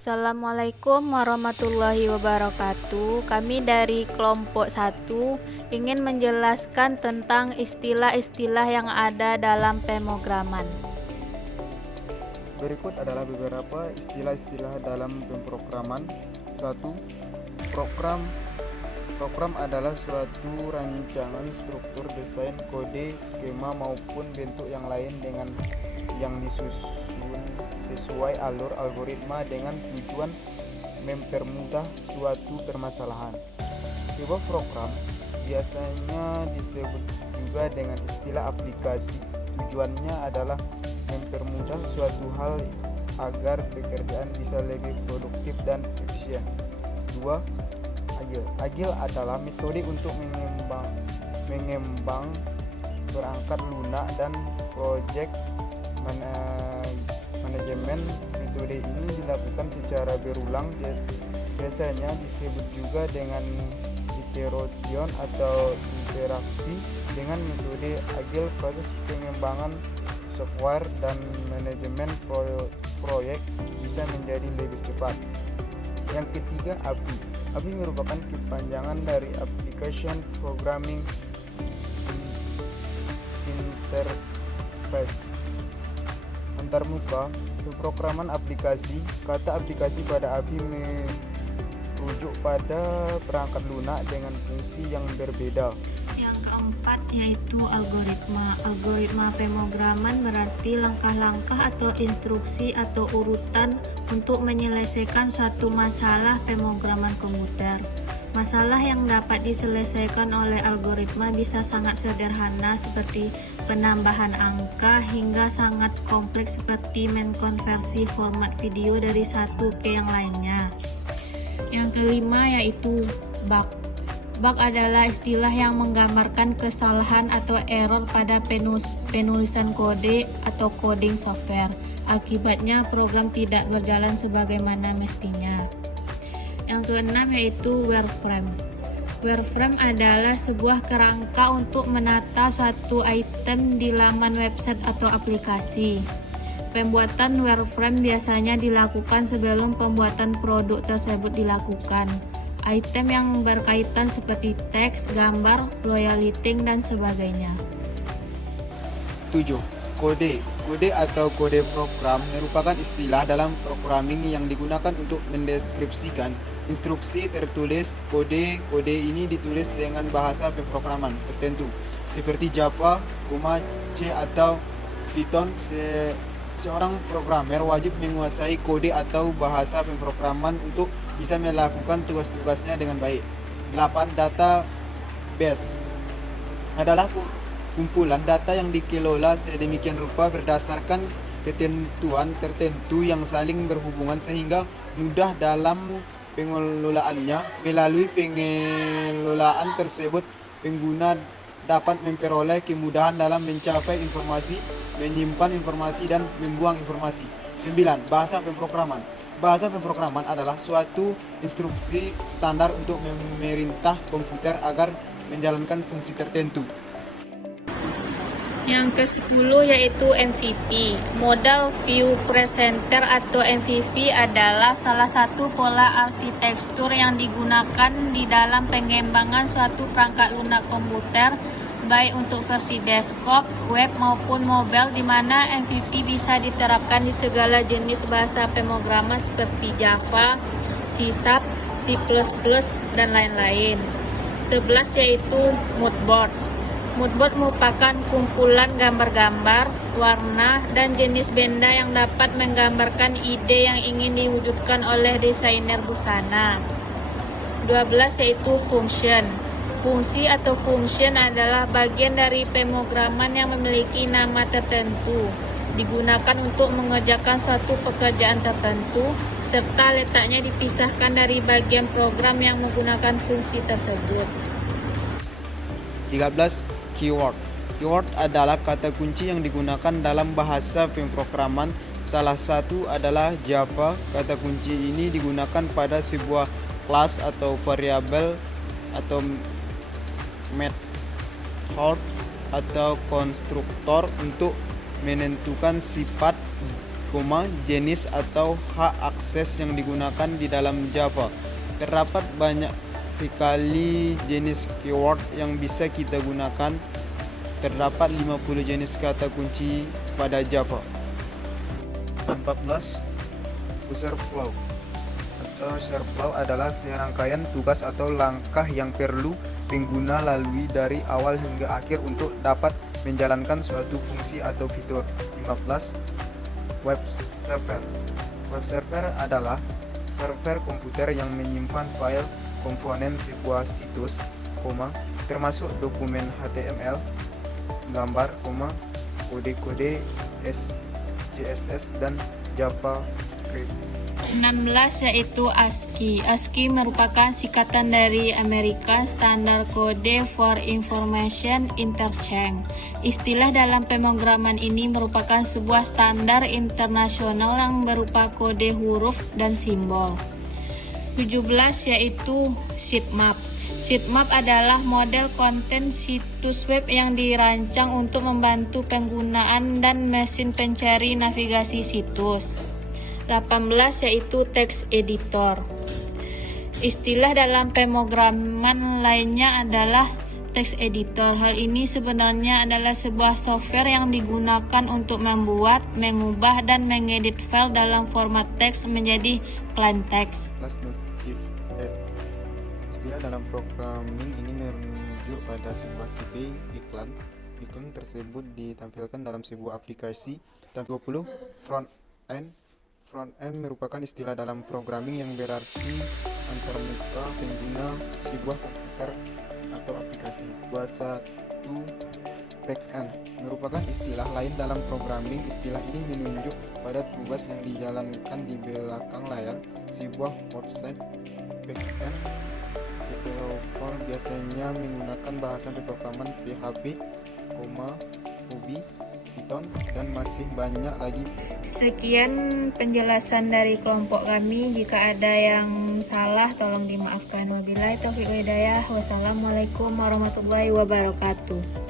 Assalamualaikum warahmatullahi wabarakatuh. Kami dari kelompok 1 ingin menjelaskan tentang istilah-istilah yang ada dalam pemrograman. Berikut adalah beberapa istilah-istilah dalam pemrograman. 1. Program. Program adalah suatu rancangan struktur desain, kode, skema maupun bentuk yang lain dengan yang disusun sesuai alur algoritma dengan tujuan mempermudah suatu permasalahan. Sebuah program biasanya disebut juga dengan istilah aplikasi. Tujuannya adalah mempermudah suatu hal agar pekerjaan bisa lebih produktif dan efisien. 2. Agile adalah metode untuk mengembang perangkat lunak dan project manajemen. Metode ini dilakukan secara berulang, biasanya disebut juga dengan iteration atau interaksi. Dengan metode agile, proses pengembangan software dan manajemen proyek bisa menjadi lebih cepat. Yang ketiga, API. API merupakan kepanjangan dari Application Programming Interface. Antarmuka, pemrograman aplikasi. Kata aplikasi pada API merujuk pada perangkat lunak dengan fungsi yang berbeda. Yang keempat yaitu algoritma. Algoritma pemrograman berarti langkah-langkah atau instruksi atau urutan untuk menyelesaikan suatu masalah pemrograman komputer. Masalah yang dapat diselesaikan oleh algoritma bisa sangat sederhana seperti penambahan angka hingga sangat kompleks seperti mengkonversi format video dari satu ke yang lainnya. Yang kelima yaitu bug. Bug adalah istilah yang menggambarkan kesalahan atau error pada penulisan kode atau coding software. Akibatnya program tidak berjalan sebagaimana mestinya. Yang keenam yaitu wireframe. Wireframe adalah sebuah kerangka untuk menata suatu item di laman website atau aplikasi. Pembuatan wireframe biasanya dilakukan sebelum pembuatan produk tersebut dilakukan. Item yang berkaitan seperti teks, gambar, loyalty, dan sebagainya. 7. Kode. Kode atau kode program merupakan istilah dalam programming yang digunakan untuk mendeskripsikan instruksi tertulis. Kode ini ditulis dengan bahasa pemrograman tertentu seperti Java, C atau Python. Seorang programmer wajib menguasai kode atau bahasa pemrograman untuk bisa melakukan tugas-tugasnya dengan baik. 8. Database adalah kumpulan data yang dikelola sedemikian rupa berdasarkan ketentuan tertentu yang saling berhubungan sehingga mudah dalam pengelolaannya. Melalui pengelolaan tersebut, pengguna dapat memperoleh kemudahan dalam mencapai informasi, menyimpan informasi, dan membuang informasi. 9. Bahasa pemrograman. Bahasa pemrograman adalah suatu instruksi standar untuk memerintah komputer agar menjalankan fungsi tertentu. Yang ke-10 yaitu MVP. Model View Presenter atau MVP adalah salah satu pola arsitektur yang digunakan di dalam pengembangan suatu perangkat lunak komputer, baik untuk versi desktop, web maupun mobile, di mana MVP bisa diterapkan di segala jenis bahasa pemrograman seperti Java, C#, C++, dan lain-lain. 11 yaitu moodboard. Moodboard merupakan kumpulan gambar-gambar, warna, dan jenis benda yang dapat menggambarkan ide yang ingin diwujudkan oleh desainer busana. 12 yaitu function. Fungsi atau function adalah bagian dari pemrograman yang memiliki nama tertentu, digunakan untuk mengerjakan suatu pekerjaan tertentu, serta letaknya dipisahkan dari bagian program yang menggunakan fungsi tersebut. 13. Keyword. Keyword adalah kata kunci yang digunakan dalam bahasa pemrograman. Salah satu adalah Java. Kata kunci ini digunakan pada sebuah kelas atau variabel atau method atau konstruktor untuk menentukan sifat jenis atau hak akses yang digunakan di dalam Java. Terdapat banyak sekali jenis keyword yang bisa kita gunakan. Terdapat 50 jenis kata kunci pada Java. 14. User flow atau user flow adalah serangkaian tugas atau langkah yang perlu pengguna lalui dari awal hingga akhir untuk dapat menjalankan suatu fungsi atau fitur. 15. Web server. Web server adalah server komputer yang menyimpan file komponen sebuah situs, termasuk dokumen HTML, gambar, kode-kode CSS dan JavaScript. 16 yaitu ASCII. ASCII merupakan singkatan dari American Standard Code for Information Interchange. Istilah dalam pemrograman ini merupakan sebuah standar internasional yang berupa kode huruf dan simbol. 17 yaitu sitemap. Sitemap adalah model konten situs web yang dirancang untuk membantu penggunaan dan mesin pencari navigasi situs. 18 yaitu text editor. Istilah dalam pemrograman lainnya adalah text editor. Hal ini sebenarnya adalah sebuah software yang digunakan untuk membuat, mengubah, dan mengedit file dalam format teks menjadi plain text. Istilah dalam programming ini merujuk pada sebuah tipe iklan. Iklan tersebut ditampilkan dalam sebuah aplikasi. 20. Front-end. Front-end merupakan istilah dalam programming yang berarti antarmuka pengguna sebuah komputer atau aplikasi. 21. Back-end merupakan istilah lain dalam programming. Istilah ini menunjuk pada tugas yang dijalankan di belakang layar sebuah website. Back-end developer biasanya menggunakan bahasa pemrograman PHP, Ruby, Python, dan masih banyak lagi. Sekian penjelasan dari kelompok kami. Jika ada yang salah tolong dimaafkan. Wabillahi taufiq wal hidayah. Wassalamualaikum warahmatullahi wabarakatuh.